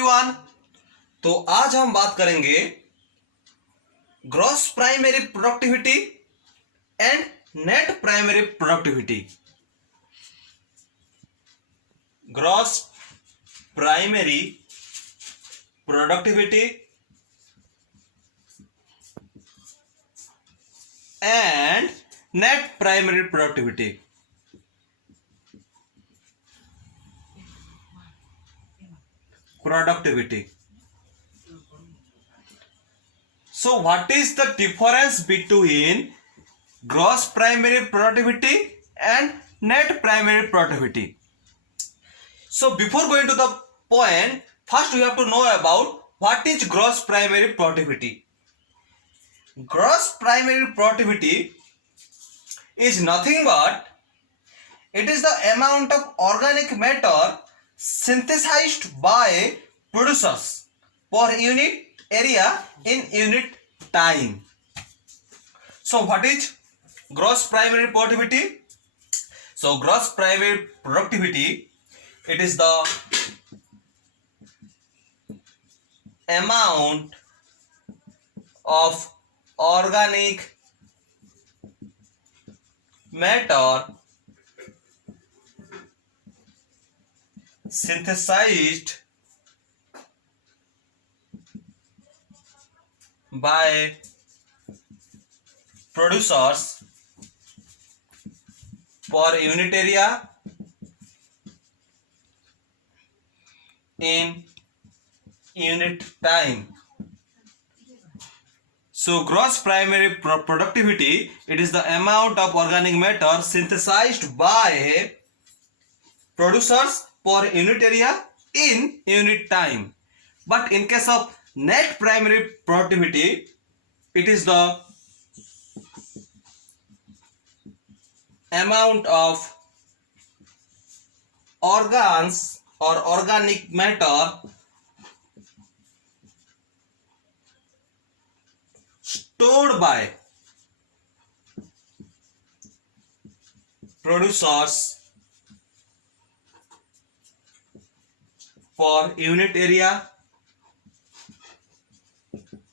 Everyone. तो आज हम बात करेंगे gross primary productivity and net primary productivity. Gross primary productivity and net primary productivity. So what is the difference between gross primary productivity and net primary productivity? So before going to the point, first we have to know about what is gross primary productivity. Gross primary productivity is nothing but it is the amount of organic matter synthesized by producers per unit area in unit time. So what is gross primary productivity? So gross primary productivity, it is the amount of organic matter synthesized by producers per unit area in unit time. So gross primary productivity, it is the amount of organic matter synthesized by producers per unit area in unit time. But in case of net primary productivity, it is the amount of organs or organic matter stored by producers per unit area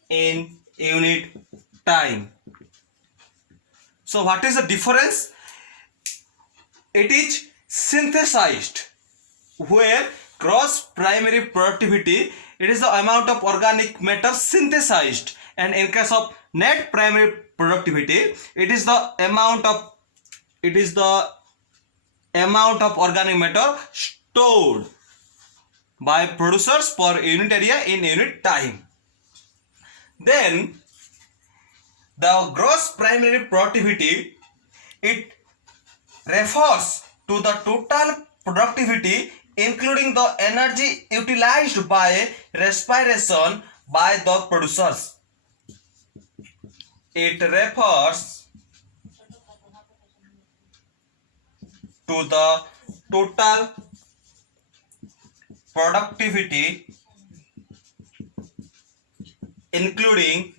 in unit time. So what is the difference? It is synthesized, where gross primary productivity, it is the amount of organic matter synthesized, and in case of net primary productivity, it is the amount of organic matter stored by producers per unit area in unit time. Then the gross primary productivity, it refers to the total productivity including the energy utilized by respiration by the producers. It refers to the total productivity including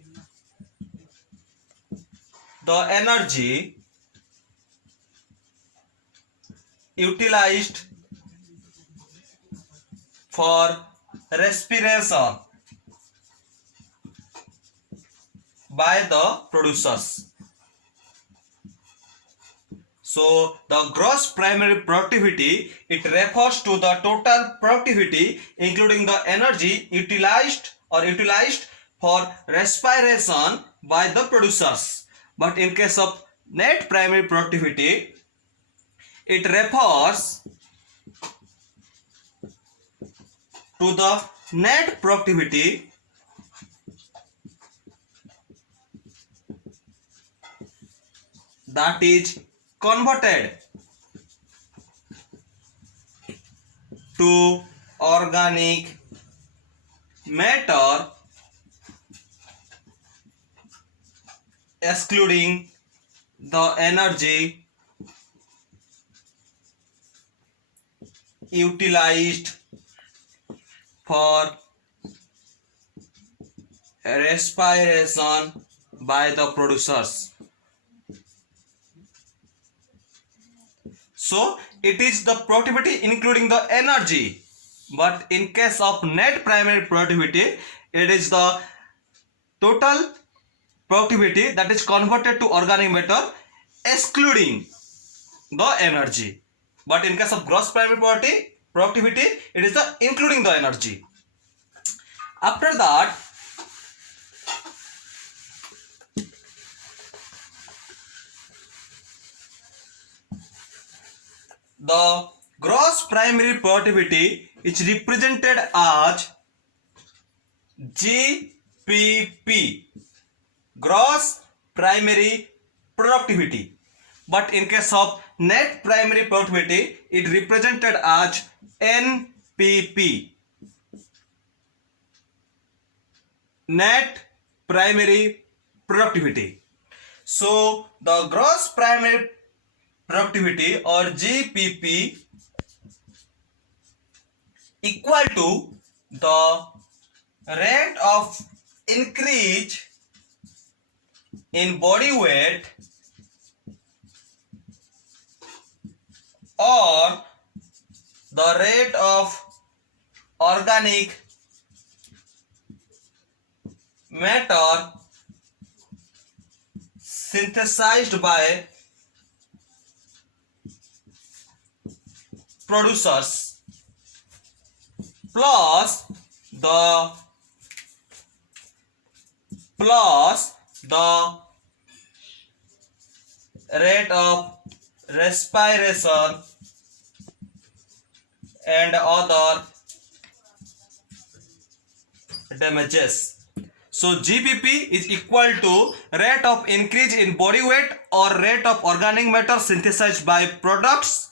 the energy utilized for respiration by the producers. So the gross primary productivity, it refers to the total productivity including the energy utilized for respiration by the producers. But in case of net primary productivity, it refers to the net productivity that is converted to organic matter excluding the energy utilized for respiration by the producers. So it is the productivity including the energy But in case of net primary productivity, it is the total productivity that is converted to organic matter excluding the energy. But in case of gross primary productivity, it is the including the energy. After that, the gross primary productivity is represented as GPP, gross primary productivity. But in case of net primary productivity, it represented as NPP, net primary productivity. So the gross primary productivity or GPP equal to the rate of increase in body weight or the rate of organic matter synthesized by producers plus the rate of respiration and other damages. So GPP is equal to rate of increase in body weight or rate of organic matter synthesized by products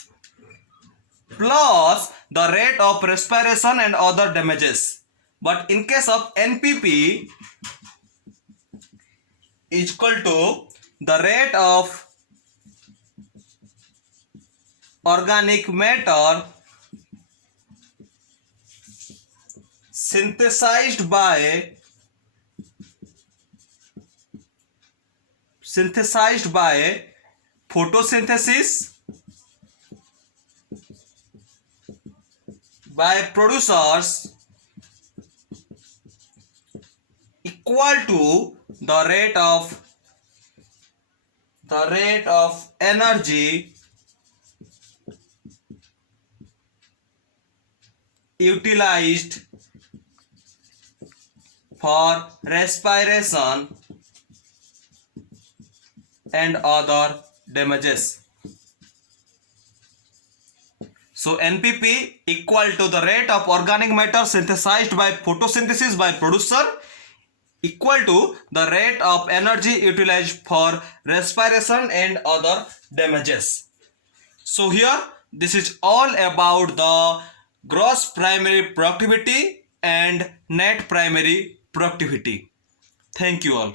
plus the rate of respiration and other damages. But in case of NPP is equal to the rate of organic matter synthesized by photosynthesis by producers equal to the rate of energy utilized for respiration and other damages. So NPP equal to the rate of organic matter synthesized by photosynthesis by producer equal to the rate of energy utilized for respiration and other damages. So here this is all about the gross primary productivity and net primary productivity. Thank you all.